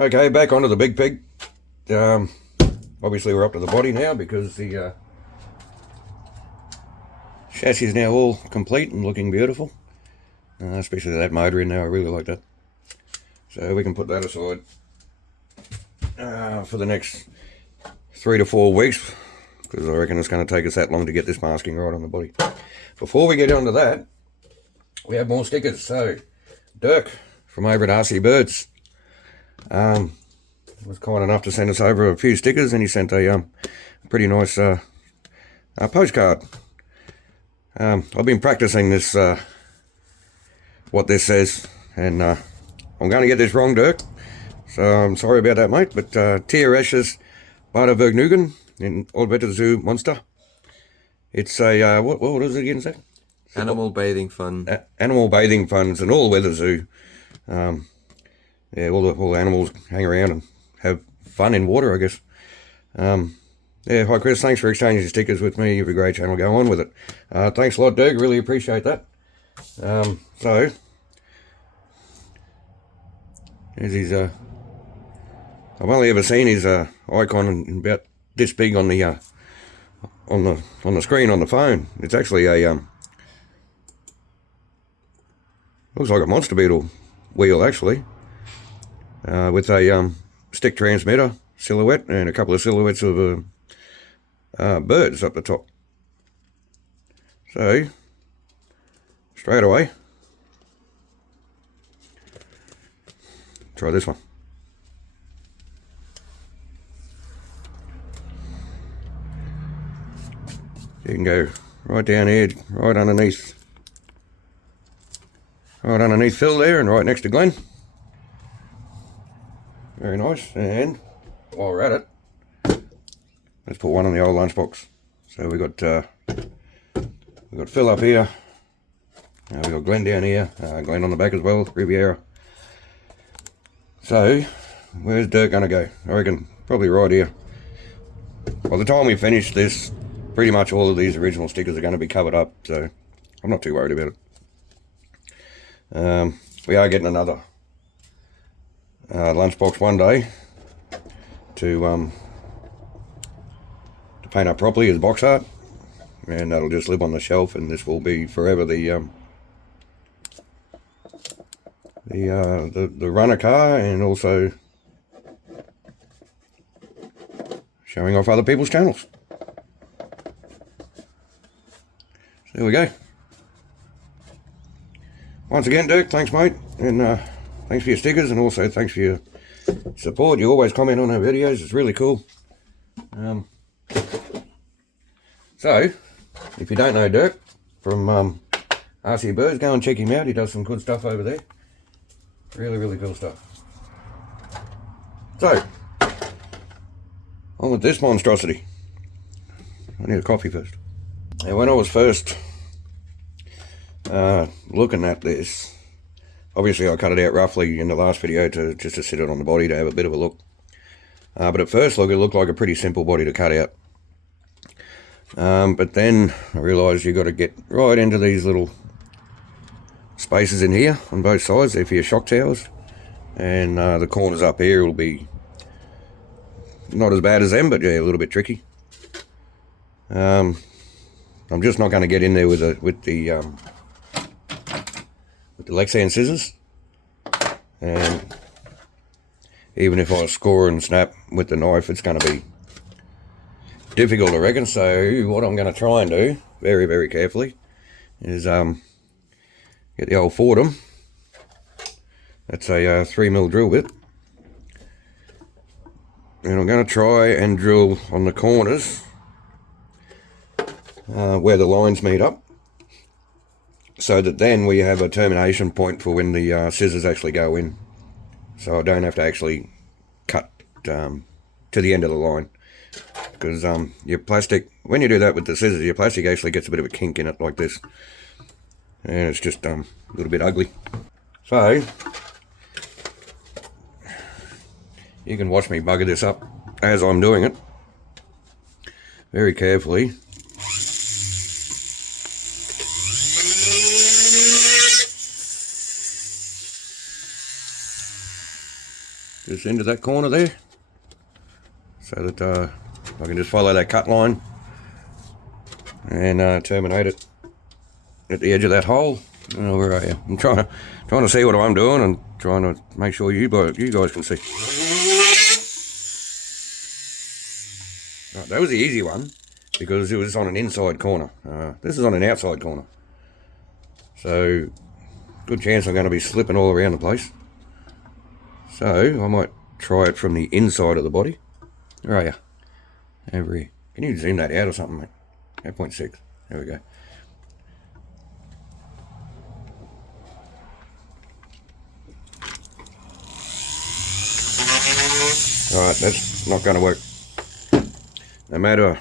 Okay, back onto the big pig. Obviously we're up to the body now because the chassis is now all complete and looking beautiful. Especially that motor in there, I really like that. So we can put that aside for the next 3 to 4 weeks, because I reckon it's going to take us that long to get this masking right on the body. Before we get onto that, we have more stickers. So Dirk from over at RC Birds was kind enough to send us over a few stickers, and he sent a pretty nice postcard. I've been practicing this, what this says, and I'm going to get this wrong, Dirk, so I'm sorry about that, mate. But TRS's Baden-Vergnügen in Oldwetter Zoo Monster. It's a, what is it again, Zach? Animal bathing fun. Animal bathing fun. It's an all-weather zoo. Yeah, all the animals hang around and have fun in water, I guess. Yeah, hi Chris, thanks for exchanging stickers with me. You have a great channel, go on with it. Thanks a lot, Dirk, really appreciate that. So, here's his, I've only ever seen his icon about this big on the screen on the phone. It's actually a, looks like a monster beetle wheel actually, with a stick transmitter silhouette and a couple of silhouettes of birds up the top. So straight away, try this one. You can go right down here, right underneath Phil there, and right next to Glenn. Very nice. And while we're at it, let's put one on the old lunchbox. So we got Phil up here. We got Glenn down here. Glenn on the back as well, Riviera. So where's Dirk gonna go? I reckon probably right here. By the time we finish this, pretty much all of these original stickers are going to be covered up, so I'm not too worried about it. We are getting another lunchbox one day to paint up properly as box art, and that'll just live on the shelf, and this will be forever the runner car, and also showing off other people's channels. So there we go. Once again, Dirk, thanks mate, and thanks for your stickers, and also thanks for your support. You always comment on our videos, it's really cool. So, if you don't know Dirk from RC Birds, go and check him out. He does some good stuff over there. Really cool stuff. So, on with this monstrosity. I need a coffee first. Now, when I was first looking at this, obviously I cut it out roughly in the last video just to sit it on the body to have a bit of a look. But at first look, it looked like a pretty simple body to cut out. But then I realised you've got to get right into these little spaces in here on both sides. They're for your shock towers, and the corners up here will be not as bad as them, but yeah, a little bit tricky. I'm just not going to get in there with the Lexan scissors, and even if I score and snap with the knife, it's going to be difficult, I reckon. So what I'm going to try and do, very carefully, is get the old Fordham. That's a 3mm drill bit, and I'm going to try and drill on the corners where the lines meet up, so that then we have a termination point for when the scissors actually go in, so I don't have to actually cut to the end of the line. Because your plastic, when you do that with the scissors, your plastic actually gets a bit of a kink in it like this, and it's just a little bit ugly. So you can watch me bugger this up as I'm doing it very carefully. just into that corner there, so that I can just follow that cut line and terminate it at the edge of that hole. Oh, where are you? I'm trying to see what I'm doing and trying to make sure you guys can see. Right, that was the easy one because it was on an inside corner. This is on an outside corner, so good chance I'm going to be slipping all around the place. So I might try it from the inside of the body. Where are you? Over here. Can you zoom that out or something, mate? 8.6. There we go. Alright, that's not going to work. No matter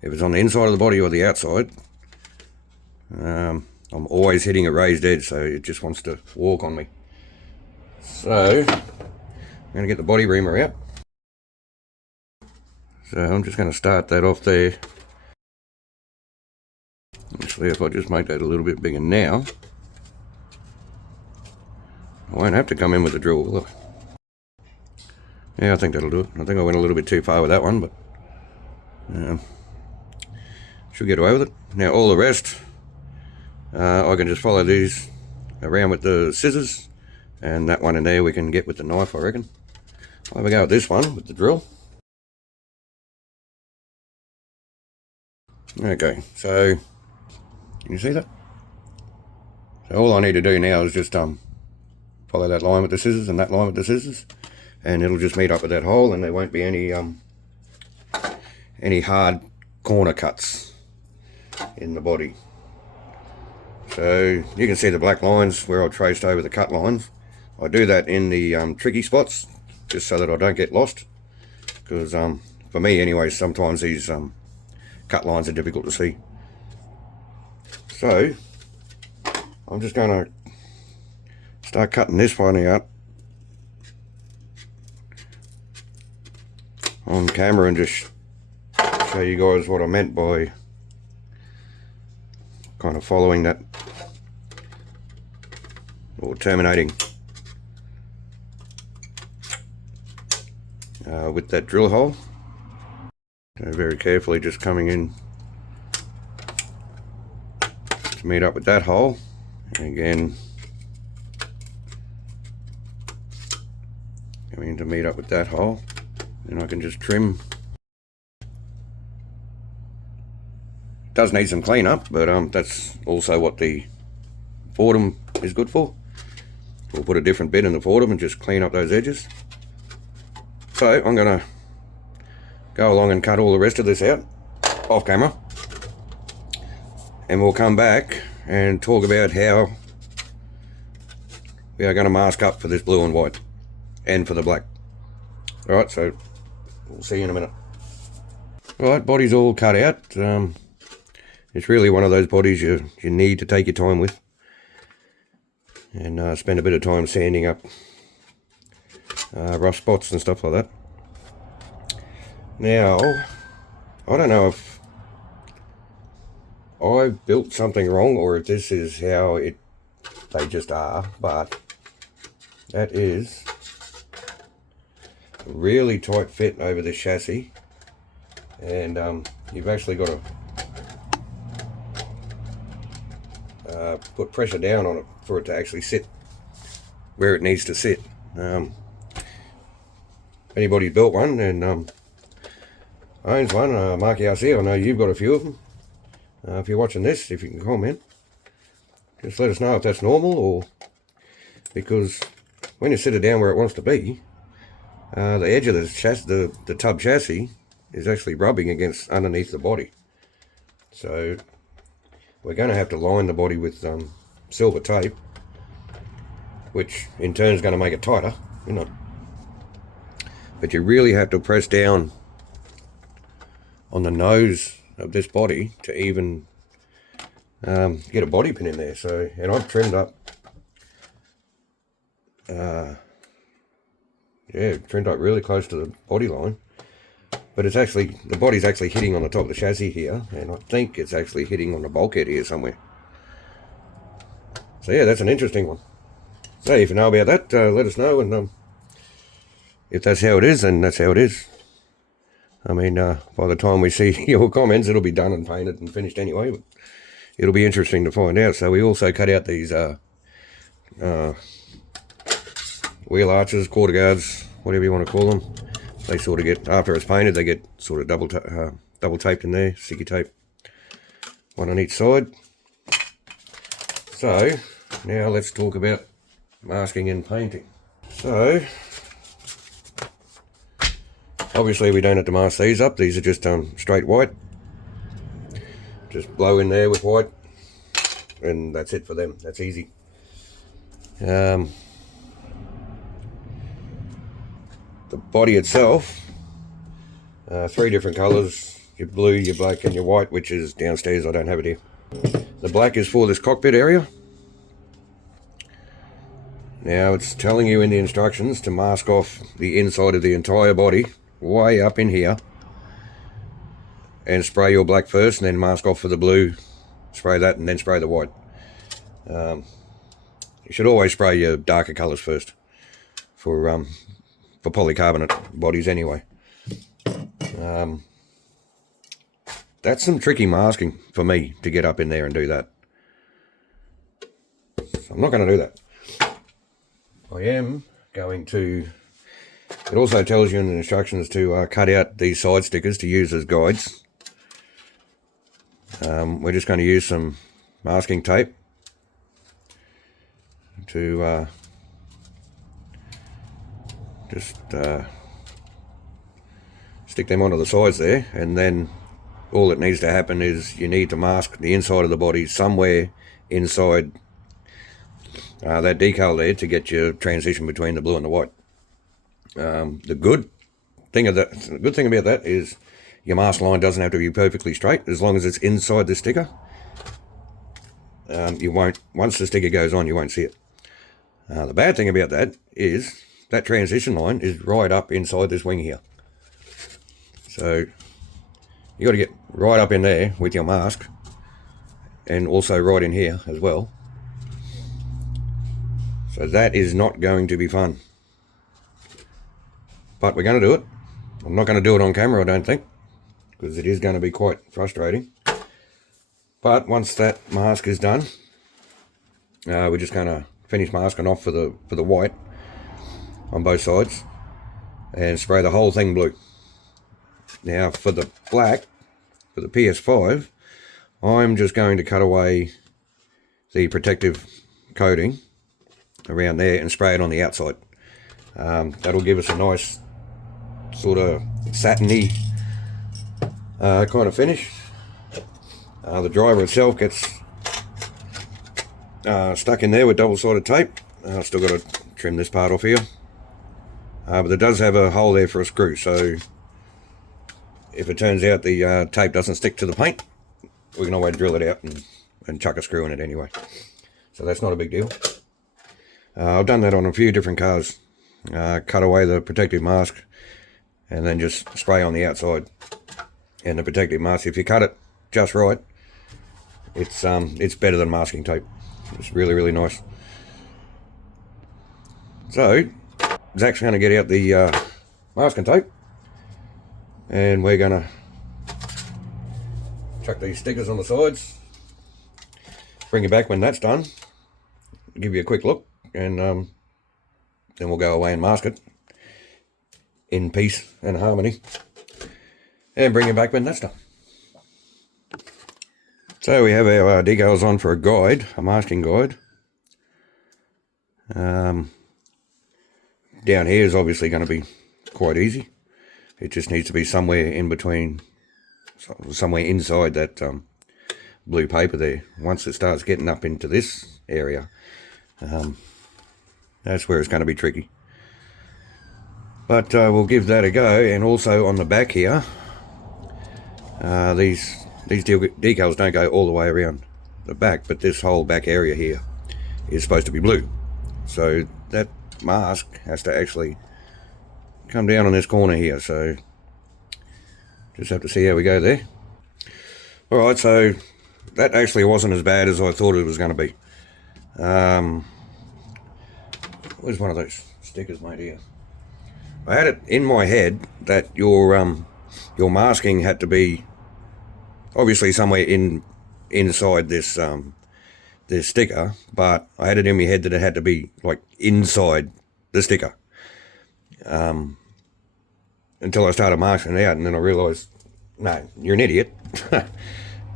if it's on the inside of the body or the outside, I'm always hitting a raised edge, so it just wants to walk on me. So, I'm going to get the body reamer out. So I'm just going to start that off there. Actually, if I just make that a little bit bigger now, I won't have to come in with the drill, will I? Yeah, I think that'll do it. I think I went a little bit too far with that one, but should get away with it. Now all the rest, I can just follow these around with the scissors, and that one in there we can get with the knife, I reckon. I'll have a go at this one with the drill. Okay, so can you see that? So all I need to do now is just follow that line with the scissors and that line with the scissors, and it'll just meet up with that hole, and there won't be any hard corner cuts in the body. So you can see the black lines where I've traced over the cut lines. I do that in the tricky spots just so that I don't get lost, because for me anyway, sometimes these cut lines are difficult to see. So I'm just going to start cutting this one out on camera and just show you guys what I meant by kind of following that, or terminating with that drill hole. So very carefully just coming in to meet up with that hole, and again coming in to meet up with that hole. Then I can just trim. It does need some cleanup, but that's also what the fordham is good for. We'll put a different bit in the fordham and just clean up those edges. So I'm going to go along and cut all the rest of this out off camera, and we'll come back and talk about how we are going to mask up for this blue and white and for the black. Alright, so we'll see you in a minute. Alright, body's all cut out. It's really one of those bodies you need to take your time with and spend a bit of time sanding up rough spots and stuff like that. Now, I don't know if I built something wrong or if this is how they just are, but that is a really tight fit over the chassis, and you've actually got to put pressure down on it for it to actually sit where it needs to sit. Anybody built one and owns one, Marky RC, I know you've got a few of them. If you're watching this, if you can comment, just let us know if that's normal, or because when you sit it down where it wants to be, the edge of the chassis, the tub chassis, is actually rubbing against underneath the body. So we're going to have to line the body with silver tape, which in turn is going to make it tighter, you know. But you really have to press down on the nose of this body to even get a body pin in there. So, and I've trimmed up, trimmed up really close to the body line, but it's actually, the body's actually hitting on the top of the chassis here, and I think it's actually hitting on the bulkhead here somewhere. So yeah, that's an interesting one. So if you know about that, let us know, and if that's how it is, then that's how it is. I mean, by the time we see your comments, it'll be done and painted and finished anyway. But it'll be interesting to find out. So we also cut out these wheel arches, quarter guards, whatever you want to call them. They sort of get, after it's painted, they get sort of double taped in there, sticky tape, one on each side. So now let's talk about masking and painting. So obviously we don't have to mask these up. These are just straight white. Just blow in there with white, and that's it for them. That's easy. The body itself, 3 different colours: your blue, your black, and your white, which is downstairs. I don't have it here. The black is for this cockpit area. Now it's telling you in the instructions to mask off the inside of the entire body, way up in here, and spray your black first, and then mask off for the blue, spray that, and then spray the white. You should always spray your darker colours first for polycarbonate bodies anyway. That's some tricky masking for me to get up in there and do that. So I'm not going to do that. I am going to, it also tells you in the instructions to cut out these side stickers to use as guides. We're just going to use some masking tape to stick them onto the sides there, and then all that needs to happen is you need to mask the inside of the body somewhere inside that decal there to get your transition between the blue and the white. The good thing about that is your mask line doesn't have to be perfectly straight. As long as it's inside the sticker, you won't, once the sticker goes on, you won't see it. The bad thing about that is that transition line is right up inside this wing here. So you got to get right up in there with your mask, and also right in here as well. So that is not going to be fun. But we're going to do it. I'm not going to do it on camera, I don't think, because it is going to be quite frustrating. But once that mask is done, we're just going to finish masking off for the white on both sides and spray the whole thing blue. Now for the black, for the PS5, I'm just going to cut away the protective coating around there and spray it on the outside. That'll give us a nice sort of satiny kind of finish. The driver itself gets stuck in there with double-sided tape. I've still got to trim this part off here, but it does have a hole there for a screw, so if it turns out the tape doesn't stick to the paint, we can always drill it out and chuck a screw in it anyway. So that's not a big deal. I've done that on a few different cars. Cut away the protective mask and then just spray on the outside. And the protective mask, if you cut it just right, it's better than masking tape. It's really, really nice. So Zach's going to get out the masking tape, and we're going to chuck these stickers on the sides, bring it back when that's done, give you a quick look, and then we'll go away and mask it in peace and harmony, and bring it back when that's done. So we have our decals on for a guide, a masking guide. Down here is obviously going to be quite easy. It just needs to be somewhere in between, somewhere inside that blue paper there. Once it starts getting up into this area, that's where it's going to be tricky. But we'll give that a go. And also on the back here, these decals don't go all the way around the back, but this whole back area here is supposed to be blue. So that mask has to actually come down on this corner here, so just have to see how we go there. Alright, so that actually wasn't as bad as I thought it was going to be. Where's one of those stickers, mate, here? I had it in my head that your masking had to be obviously somewhere inside this this sticker, but I had it in my head that it had to be like inside the sticker. Until I started masking it out, and then I realised, no, you're an idiot.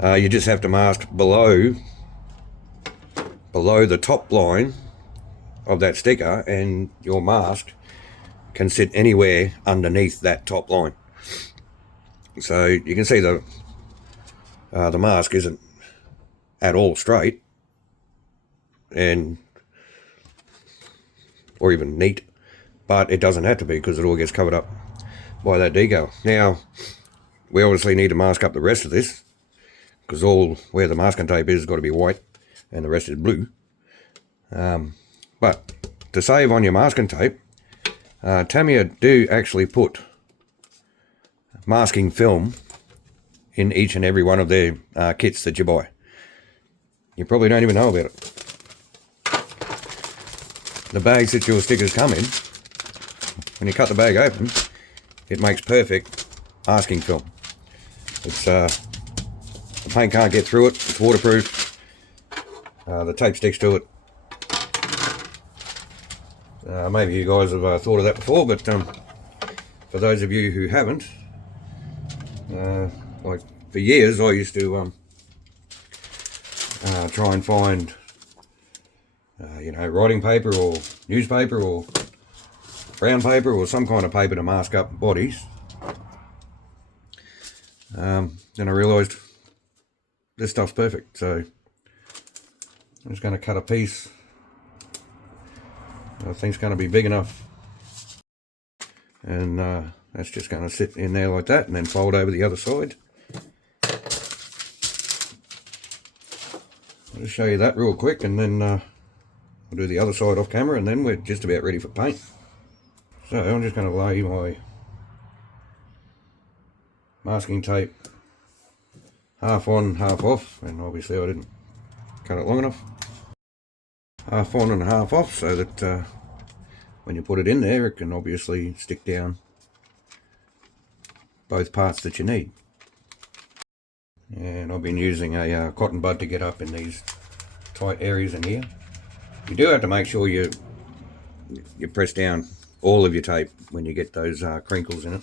You just have to mask below the top line of that sticker, and your mask can sit anywhere underneath that top line. So you can see the mask isn't at all straight or even neat, but it doesn't have to be because it all gets covered up by that decal. Now we obviously need to mask up the rest of this, because where the masking tape is got to be white and the rest is blue. But to save on your masking tape, Tamiya do actually put masking film in each and every one of their kits that you buy. You probably don't even know about it. The bags that your stickers come in, when you cut the bag open, it makes perfect masking film. It's the paint can't get through it. It's waterproof. The tape sticks to it. Maybe you guys have thought of that before, but for those of you who haven't, like for years I used to try and find writing paper or newspaper or brown paper or some kind of paper to mask up bodies. Then I realised this stuff's perfect, so I'm just going to cut a piece. I think it's going to be big enough, and that's just going to sit in there like that, and then fold over the other side. I'll just show you that real quick, and then I'll do the other side off camera, and then we're just about ready for paint. So I'm just going to lay my masking tape half on, half off, and obviously I didn't cut it long enough. Half on and half off, so that when you put it in there, it can obviously stick down both parts that you need. And I've been using a cotton bud to get up in these tight areas in here. You do have to make sure you press down all of your tape when you get those crinkles in it,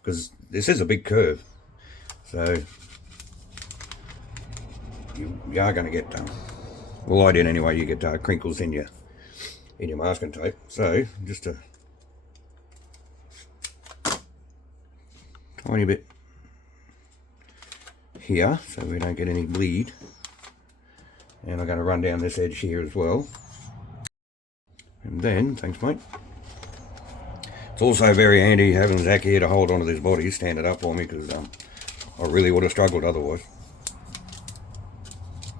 because this is a big curve, so you are going to get well, I did anyway. You get crinkles in your masking tape. So just a tiny bit here, so we don't get any bleed. And I'm going to run down this edge here as well. And then, thanks mate. It's also very handy having Zach here to hold onto this body, stand it up for me, because I really would have struggled otherwise.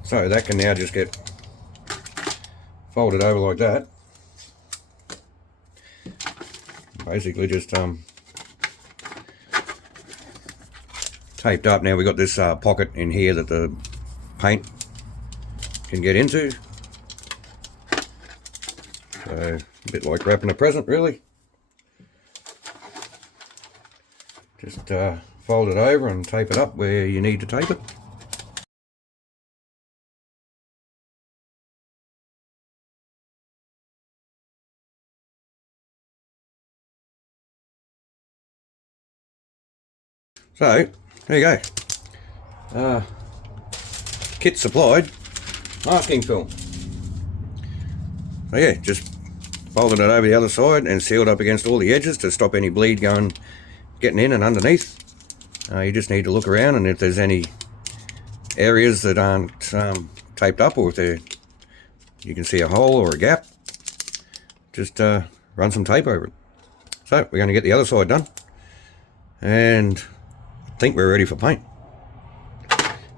So that can now just get folded over like that. Basically just taped up. Now we've got this pocket in here that the paint can get into. So a bit like wrapping a present, really. Just fold it over and tape it up where you need to tape it. So, there you go. Kit supplied, masking film. So yeah, just folded it over the other side and sealed up against all the edges to stop any bleed getting in and underneath. You just need to look around, and if there's any areas that aren't taped up, or if you can see a hole or a gap, just run some tape over it. So we're going to get the other side done, and I think we're ready for paint.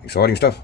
Exciting stuff.